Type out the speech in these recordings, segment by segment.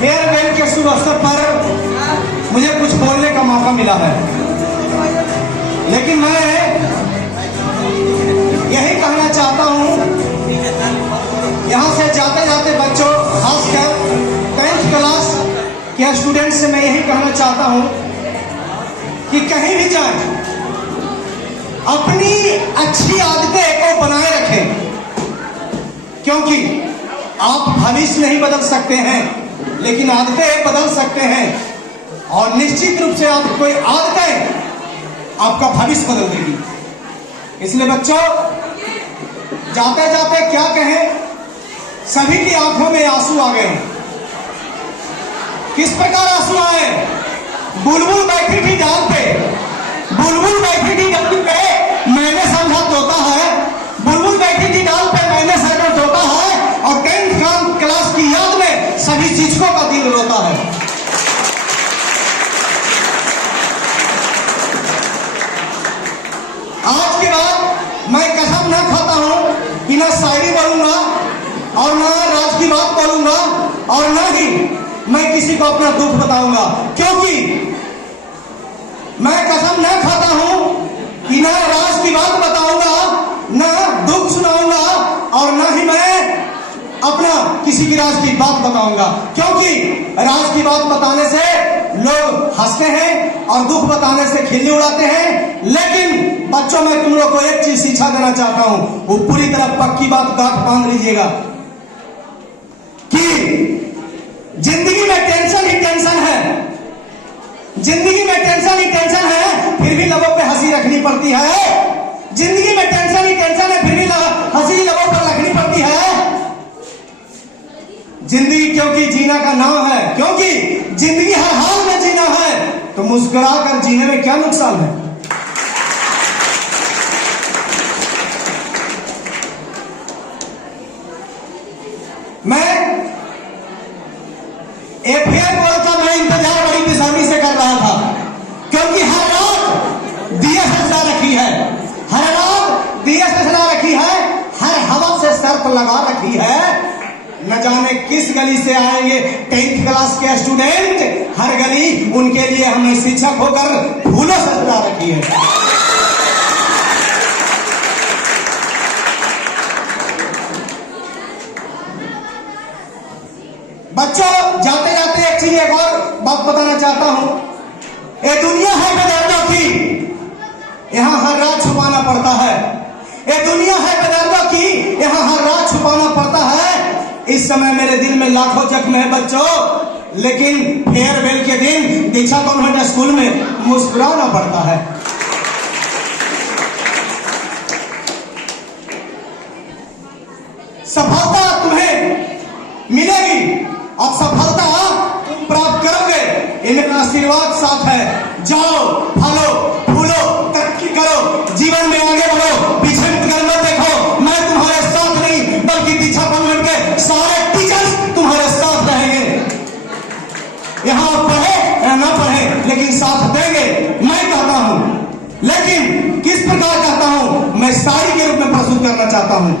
Farewell के शुभ अवसर पर मुझे कुछ बोलने का मौका मिला है, लेकिन मैं यही कहना चाहता हूं, यहां से जाते जाते बच्चों, खासकर 10th क्लास के स्टूडेंट से मैं यही कहना चाहता हूं कि कहीं भी जाएं अपनी अच्छी आदतें को बनाए रखें, क्योंकि आप भविष्य नहीं बदल सकते हैं लेकिन आदतें बदल सकते हैं, और निश्चित रूप से आप कोई आदतें आपका भविष्य बदल देगी। इसलिए बच्चों, जाते जाते क्या कहें, सभी की आंखों में आंसू आ गए। किस प्रकार आंसू आए? बुलबुल बैठी थी डाल पे, बुलबुल बैठी थी डाल पे, मैंने समझा तोता है, बुलबुल बैठी थी डाल पे, मैंने समझा तोता है, और 10th क्लास की याद में सभी शिक्षकों का दिल रोता है। आज के बाद मैं कसम ना खाता हूं कि ना शायरी बोलूंगा और ना राज की बात बोलूंगा और ना ही मैं किसी को अपना दुख बताऊंगा, क्योंकि मैं कसम ना खाता हूं कि ना राज की बात बताऊंगा, ना दुख सुनाऊंगा, और ना ही मैं अपना किसी की राज की बात बताऊंगा, क्योंकि राज की बात बताने से लोग हंसते हैं और दुख बताने से खिल्ली उड़ाते हैं। लेकिन बच्चों, मैं तुम लोग को एक चीज शिक्षा देना चाहता हूं, वो पूरी तरह पक्की बात गांठ बांध लीजिएगा कि जिंदगी में टेंशन ही टेंशन है, जिंदगी में टेंशन ही टेंशन है, फिर भी लबों पे हंसी रखनी पड़ती है। जिंदगी में टेंशन ही टेंशन है, फिर भी हंसी लबों पर रखनी पड़ती है। जिंदगी क्योंकि जीना का नाम है, क्योंकि जिंदगी हर हाल में जीना है, तो मुस्कुरा कर जीने में क्या नुकसान है? मैं फेयरवेल का मैं इंतजार बड़ी बेसब्री से कर रहा था, क्योंकि हर रात दिया सजा रखी है, हर रात दिया सजा रखी है, हर हवा से शर्त लगा रखी है। न जाने किस गली से आएंगे 10th क्लास के स्टूडेंट, हर गली उनके लिए हमने शिक्षक होकर फूलों से सजा रखी है। बच्चों, जाते जाते एक चीज, एक और बात बताना चाहता हूं। ये दुनिया है बेदर्दों की, यहां हर रात छुपाना पड़ता है। ये दुनिया है बेदर्दों की, यहां हर रात छुपाना पड़ता है। इस समय मेरे दिल में लाखों जख्म है बच्चों, लेकिन फेयरवेल के दिन दीक्षा कॉन्वेंट स्कूल में मुस्कुराना पड़ता है। सफलता तुम्हें मिलेगी, अब सफलता तुम प्राप्त करोगे, इनका आशीर्वाद साथ है। जाओ, फलो, फूलो, तरक्की करो, जीवन में आगे बढ़ो, पीछे मुड़कर मत देखो। मैं तुम्हारे साथ नहीं, बल्कि दीक्षा कॉन्वेंट के सारे टीचर्स तुम्हारे साथ रहेंगे। यहां पढ़े या ना पढ़े, लेकिन साथ देंगे, मैं कहता हूं। लेकिन किस प्रकार कहता हूं, मैं शायरी के रूप में प्रस्तुत करना चाहता हूं।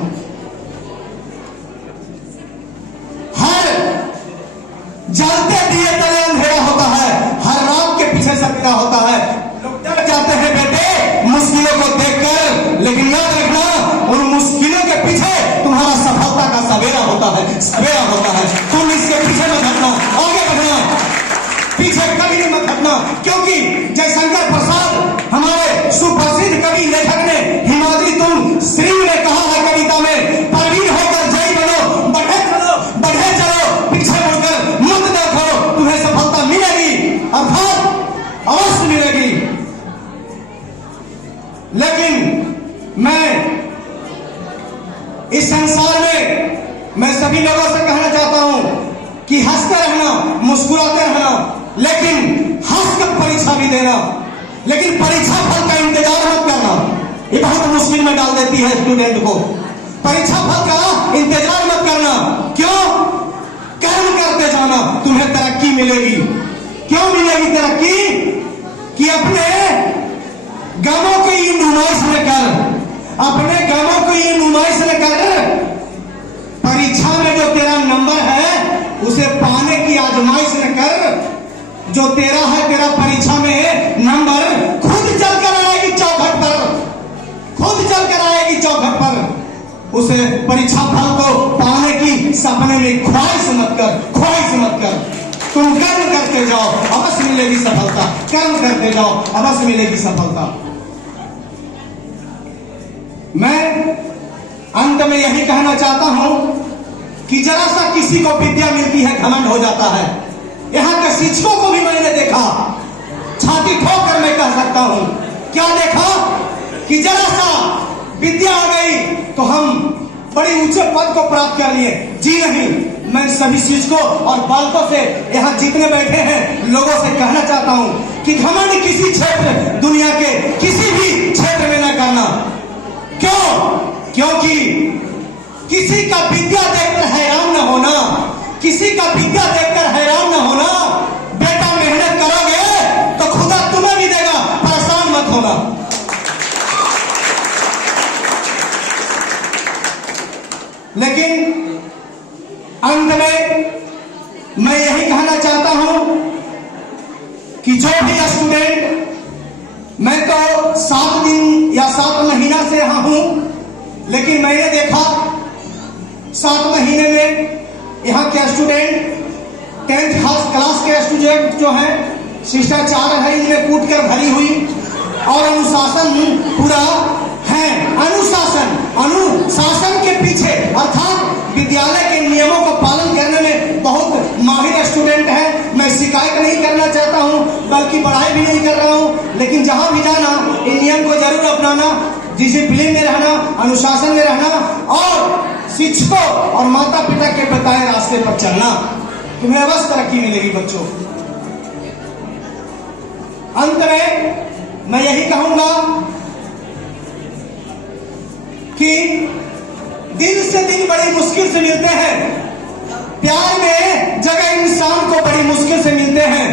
जलते दिए तले अंधेरा होता है, हर रात के पीछे सवेरा होता है। लोग डर जाते हैं बेटे मुश्किलों को देखकर, लेकिन याद रखना, उन मुश्किलों के पीछे तुम्हारा सफलता का सवेरा होता है, सवेरा होता है। तुम इसके पीछे मत हटना, आगे बढ़ना, पीछे कभी नहीं मत हटना, क्योंकि जयशंकर प्रसाद हमारे सुप्रसिद्ध कवि लेखक ने, हिमाद्री तुम श्री ने कहा है कविता में, प्रवीण होकर जय बनो, बढ़े चलो, बढ़े चलो, पीछे मुड़कर मत देखो, तुम्हें सफलता मिलेगी, अर्थात अवश्य मिलेगी। लेकिन मैं इस संसार में मैं सभी लोगों से कहना चाहता हूं कि हंसते रहना, मुस्कुराते रहना, लेकिन हंसकर परीक्षा भी देना, लेकिन परीक्षा फल का इंतजार मत करना। ये बहुत मुश्किल में डाल देती है स्टूडेंट को। परीक्षा फल का इंतजार मत करना, क्यों? कर्म करते जाना, तुम्हें तरक्की मिलेगी। क्यों मिलेगी तरक्की? कि अपने गमों की नुमाइश न कर, अपने गमों की नुमाइश न कर, परीक्षा में जो तेरा नंबर है उसे पाने की आजमाइश जो तेरा है तेरा परीक्षा में नंबर खुद चलकर आएगी चौखट पर, खुद चलकर आएगी चौखट पर। उस परीक्षा फल को पाने की सपने में ख्वाहिश मत कर, ख्वाहिश मत कर। तुम कर्म करते जाओ, अवश्य मिलेगी सफलता। कर्म करते जाओ, अवश्य मिलेगी सफलता। मैं अंत में यही कहना चाहता हूं कि जरा सा किसी को विद्या मिलती है घमंड हो जाता है। यहां के शिक्षकों को भी मैंने देखा, छाती ठोक कर मैं कह सकता हूं, क्या देखा कि जरा सा विद्या आ गई तो हम बड़े ऊंचे पद को प्राप्त कर लिए। जी नहीं, मैं सभी शिक्षकों और बालकों से, यहां जितने बैठे हैं लोगों से कहना चाहता हूं कि घमंड किसी क्षेत्र, दुनिया के किसी भी क्षेत्र में न करना। क्यों? क्योंकि किसी का विद्या देखकर हैरान न होना, किसी का विद्या देखकर हैरान न होना। बेटा मेहनत करोगे तो खुदा तुम्हें भी देगा, परेशान मत होना। लेकिन अंत में मैं यही कहना चाहता हूं कि जो भी स्टूडेंट, मैं तो 7 दिन या 7 महीना से यहां हूं, लेकिन मैंने देखा 7 महीने में यहाँ के स्टूडेंट, 10th क्लास के स्टूडेंट जो हैं, शिष्टाचार है इनमें कूट कर भरी हुई और अनुशासन पूरा है। अनुशासन के पीछे अर्थात विद्यालय के नियमों को पालन करने में बहुत माहिर स्टूडेंट है। मैं शिकायत नहीं करना चाहता हूं, बल्कि बड़ाई भी नहीं कर रहा हूं, लेकिन जहां भी जाना इन नियम को जरूर अपनाना, डिसिप्लिन में रहना, अनुशासन में रहना और शिक्षकों और माता पिता के बताए रास्ते पर चलना। तुम्हें अवश्य तरक्की मिलेगी बच्चों। अंत में मैं यही कहूंगा कि दिन से दिन बड़ी मुश्किल से मिलते हैं। प्यार में जगह इंसान को बड़ी मुश्किल से मिलते हैं।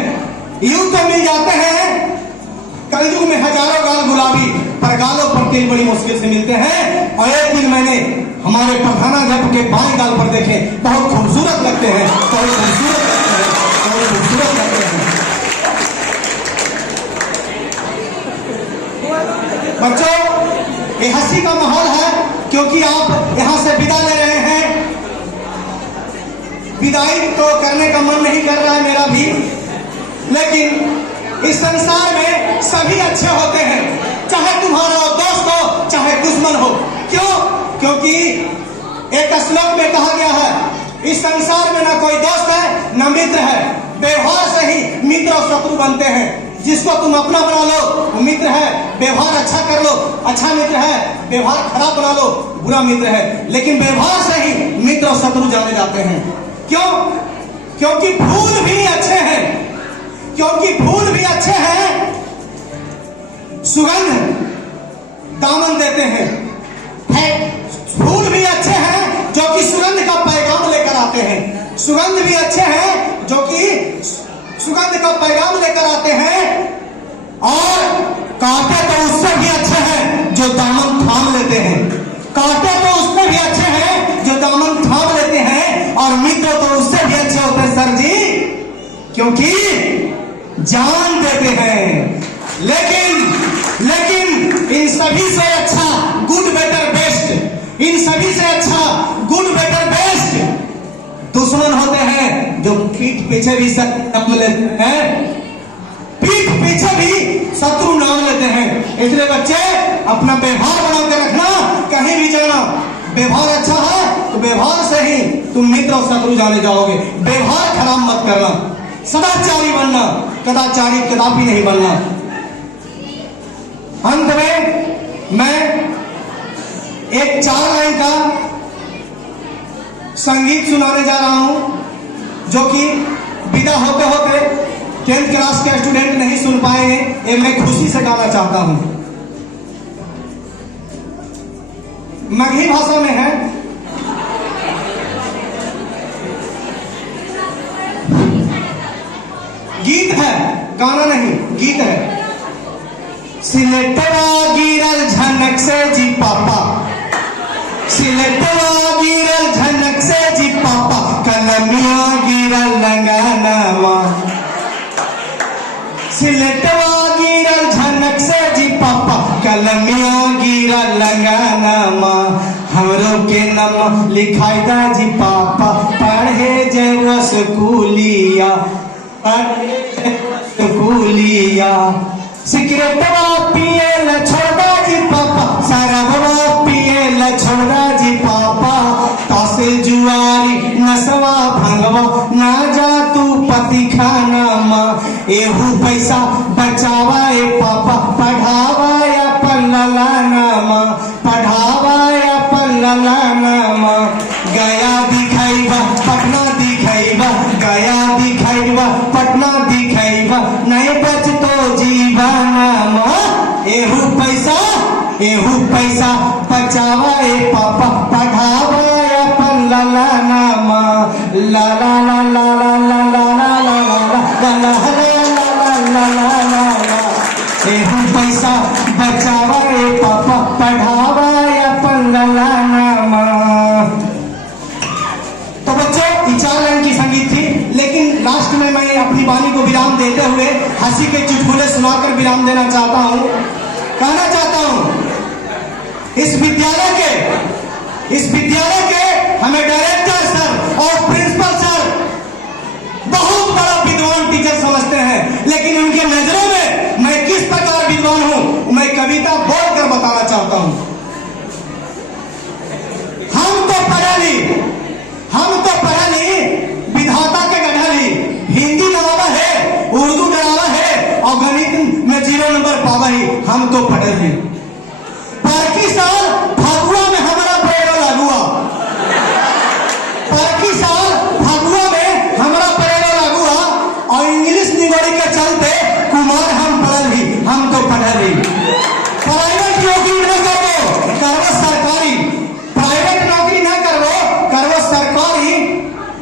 यूं तो मिल जाते हैं कलयुग में हजारों गाल गुलाबी, पर गालों पर तिल बड़ी मुश्किल से मिलते हैं। और एक दिन मैंने हमारे प्रधानाध्यापक के बाएं गाल पर देखे, बहुत खूबसूरत लगते हैं, बहुत खूबसूरत लगते हैं, बहुत खूबसूरत लगते हैं। बच्चों, ये हंसी का माहौल है क्योंकि आप यहां से विदा ले रहे हैं। विदाई तो करने का मन नहीं कर रहा है मेरा भी, लेकिन इस संसार में सभी अच्छे होते हैं, चाहे तुम्हारा दोस्त हो चाहे दुश्मन हो। क्यों? क्योंकि एक श्लोक में कहा गया है, इस संसार में ना कोई दोस्त है ना मित्र है, व्यवहार से ही मित्र और शत्रु बनते हैं। जिसको तुम अपना बना लो वो मित्र है, व्यवहार अच्छा कर लो अच्छा मित्र है, व्यवहार खराब बना लो बुरा मित्र है। लेकिन व्यवहार से ही मित्र और शत्रु जाने जाते हैं। क्यों? क्योंकि फूल भी अच्छे हैं, क्योंकि फूल भी अच्छे हैं, सुगंध दामन देते हैं। फूल भी अच्छे हैं जो कि सुगंध का पैगाम लेकर आते हैं, सुगंध भी अच्छे हैं जो कि सुगंध का पैगाम लेकर आते हैं। और कांटे तो उससे भी अच्छे हैं जो दामन थाम लेते हैं, कांटे तो उससे भी अच्छे हैं जो दामन थाम लेते हैं। और मित्र तो उससे भी अच्छे होते हैं सर जी, क्योंकि जान देते हैं। लेकिन इन सभी से अच्छा गुड बेटर बेस्ट, इन सभी से अच्छा गुड बेटर बेस्ट दुश्मन होते हैं जो पीठ पीछे भी नाम लेते हैं, पीठ पीछे भी शत्रु नाम लेते हैं। इसलिए बच्चे अपना व्यवहार बना के रखना, कहीं भी जाना व्यवहार अच्छा है तो व्यवहार से ही तुम मित्र और शत्रु जाने जाओगे। व्यवहार खराब मत करना, सदाचारी बनना, कदाचारी कदापि नहीं बनना। अंत में मैं एक 4 लाइन का संगीत सुनाने जा रहा हूं जो कि विदा होते होते 10th क्लास के स्टूडेंट नहीं सुन पाएंगे, ये मैं खुशी से गाना चाहता हूं। मगही भाषा में है। गीत है, गाना नहीं, गीत है। सिलेटवा गिरल झनक से जी पापा, सिलेटवा गिरल झनक से जी पापा, कलमिया गिरल लंगनवा, सिलेटवा गिरल झनक से जी पापा, कलमिया गिरल लगानामा, हमरो के नाम लिखाई दा जी पापा, पढ़े जे स्कूलिया, पढ़े जे स्कूलिया। सिगरेटवा पिए ल छोड़ा जी पापा, शराबवा पिए ल छोड़ा जी पापा, तासे जुआरी नसवा भंगवा, ना जा तू पति खाना माँ, एहू पैसा बचावा ए पापा, पढ़ावा अपन ललाना माँ, पढ़ावा अपन ललाना माँ। गया दिखाइबा पटना दिखाइबा, गया दिखाइबा पटना दिखाइबा, नहीं बच तो जीवाना माँ, एहू पैसा बचावा ए पापा, पढ़ावा अपन ललाना माँ। ला ला ला ला ला ला ला ला ला ला ला, एहू पैसा बचावा ए पापा, पढ़ावा अपन ललाना माँ। तो बच्चों, ये 4 लाइन की संगीत थी, लेकिन लास्ट में मैं अपनी वाणी को विराम देते हुए हंसी के चुटकुले सुनाकर विराम देना चाहता हूँ। कहना चाहता हूँ, इस विद्यालय के हमें डायरेक्टर सर और प्रिंसिपल सर बहुत बड़ा विद्वान टीचर समझते हैं, लेकिन उनके नजरों में मैं किस प्रकार विद्वान हूं, मैं कविता बोलकर बताना चाहता हूं। हम तो पढ़ा ली, विधाता के गढ़ा ली, हिंदी नवाबा है, उर्दू डरावा है, और गणित में 0 नंबर पावा ही, हम तो पढ़ ली। पर साल फगुआ में हमारा परेड लागुआ, और इंग्लिश निगोड़ी के चलते कुमार हम पढ़ ली, हम तो पढ़ ली। प्राइवेट नौकरी न करवो सरकारी, प्राइवेट नौकरी न करवो सरकारी,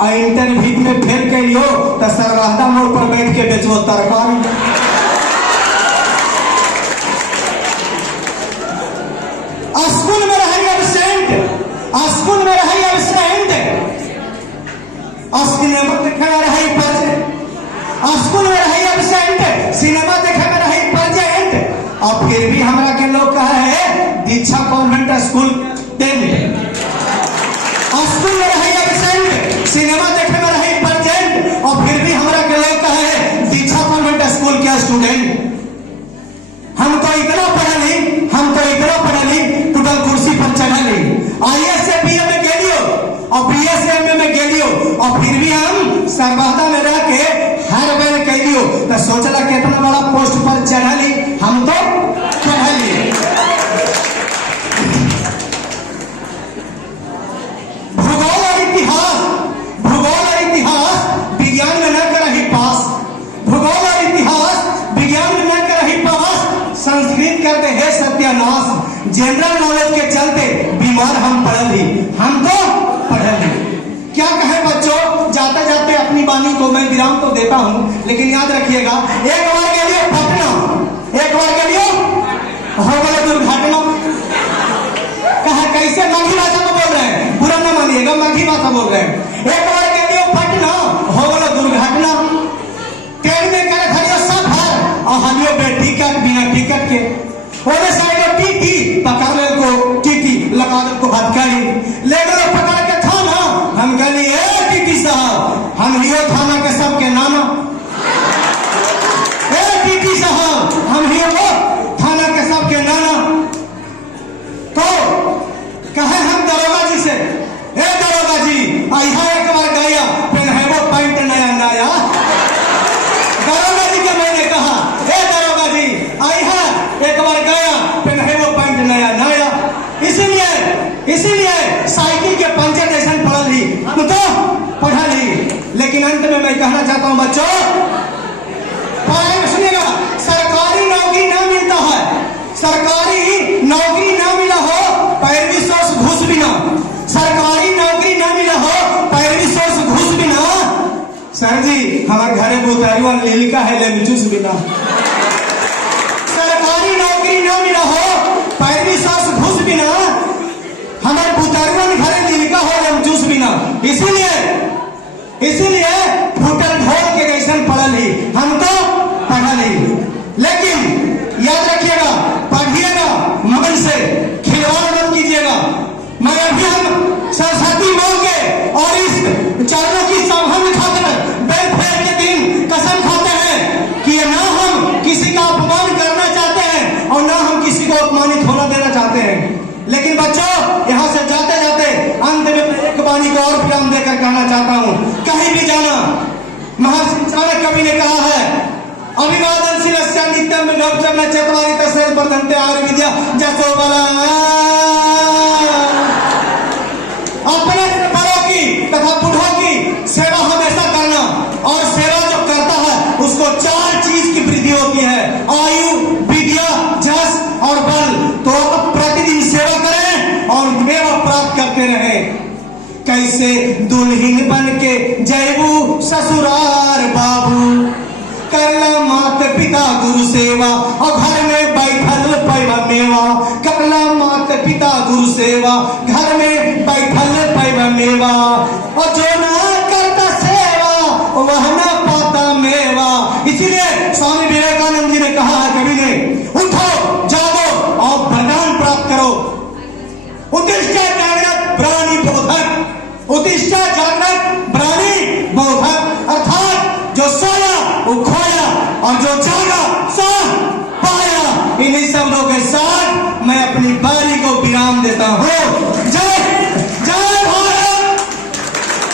और इंटरव्यू में फेल करियो तो सरवादा मोड़ पर बैठ के बेचो तरकारी। स्कूल में रही एब्सेंट, सिनेमा देखे में रही प्रेजेंट, स्कूल में रही एब्सेंट, सिनेमा देखे में रही प्रेजेंट, और फिर भी हमरा के लोग कहा है दीक्षा कॉन्वेंट स्कूल स्टूडेंट। स्कूल में रही एब्सेंट, सिनेमा देखे में रही प्रेजेंट, और फिर भी हमरा के लोग कहा है दीक्षा कॉन्वेंट स्कूल के स्टूडेंट। हम तो इतना पढ़ ली, टूटल कुर्सी पर चढ़ा ली, IAS से BA में गेलियो और BA से MA में गेलियो, और फिर भी हम सरवादा में रह के हर बेर कहियो तो सोचला कितना बड़ा पोस्ट पर चढ़ा ली, हम तो चढ़ा ली। भूगोल और इतिहास विज्ञान में न करही पास, भूगोल और इतिहास विज्ञान में न करही पास, संस्कृत करते है सत्यानाश, जनरल नॉलेज के चलते बीमार हम पढ़ ली, हम तो पढ़ ली। क्या कहे बच्चों, जाते जाते अपनी वाणी को मैं विराम तो देता हूं, लेकिन याद रखिएगा, एक बार के लिए पटना, एक बार के लिए हो गए दुर्घटना। कहा कैसे माघी भाषा में बोल रहे हैं, बुरा ना मानिएगा, माघी भाषा बोल रहे हैं। एक बार के लिए पटना हो गए दुर्घटना, ट्रेन में करे खड़ियो सफर और हलियो टिकट बिना टिकट के, ओने साइड टीटी पकड़ ले को, टीटी लगा दे को हथकड़ी, ले गए पकड़ के थाना, हम कहली ए टीटी साहब, हम हियो थाना के सबके नाना, ए टीटी साहब, हम हियो थाना के सबके नाना। तो कहे हम दरोगा जी से, ए दरोगा जी आइहा एक बार गया पहनबो पैंट नया नया, दरोगा जी के मैंने कहा ए दरोगा जी आइहा एक बार गया पहनबो पैंट नया नया, इसीलिए साइकिल के पंचर जैसा पढ़ ली, हम तो पढ़ा ली। लेकिन अंत में मैं कहना चाहता हूं बच्चों, सुनिएगा, सरकारी नौकरी ना मिलता है, सरकारी नौकरी ना मिला हो पैरवी सोच घुस बिना, सरकारी नौकरी ना मिला हो पैरवी सोच घुस बिना, सर जी हमारे घरे बुतारिया लिलिका है ले जूस बिना, सरकारी नौकरी ना मिला हो पैरवी सोच घुस बिना, हमारे बुतारिया घरे लिलिका हो ले जूस बिना, इसीलिए फुटल ढोल के जैसन पढ़ ली, हम तो पढ़ ली। वाणी को और विराम देकर कहना चाहता हूँ, कहीं भी जाना, महर्षि चाणक्य कवि ने कहा है, अभिवादनशीलस्य नित्यं विभक्तं चत्वारि तस्य वर्धन्ते आयुर्विद्या जसो बला। अपने बड़ों की तथा बूढ़ों की सेवा हमेशा करना, और सेवा जो करता है उसको 4 चीज की वृद्धि होती है, आयु, विद्या, जस और बल। तो प्रतिदिन सेवा करें और मेवा प्राप्त करते रहें। कैसे दुल्हन बन के जयबू ससुरार बाबू, करला माता पिता गुरु सेवा और घर में बैठल पैवा मेवा। करला माता पिता गुरु सेवा, घर में बैठल पैवा मेवा। और जो ना करता सेवा वह ना पाता मेवा। इसीलिए स्वामी विवेकानंद जी ने कहा, कवि ने, उठो जागो और वरदान प्राप्त करो। उत्तिष्ठ जागृत प्राणी बोधक, उत्तिष्ठ जागृत प्राणी बोधक, अर्थात जो सोया वो खोया और जो जागा सो पाया। इन्हीं शब्दों के साथ मैं अपनी बारी को विराम देता हूँ।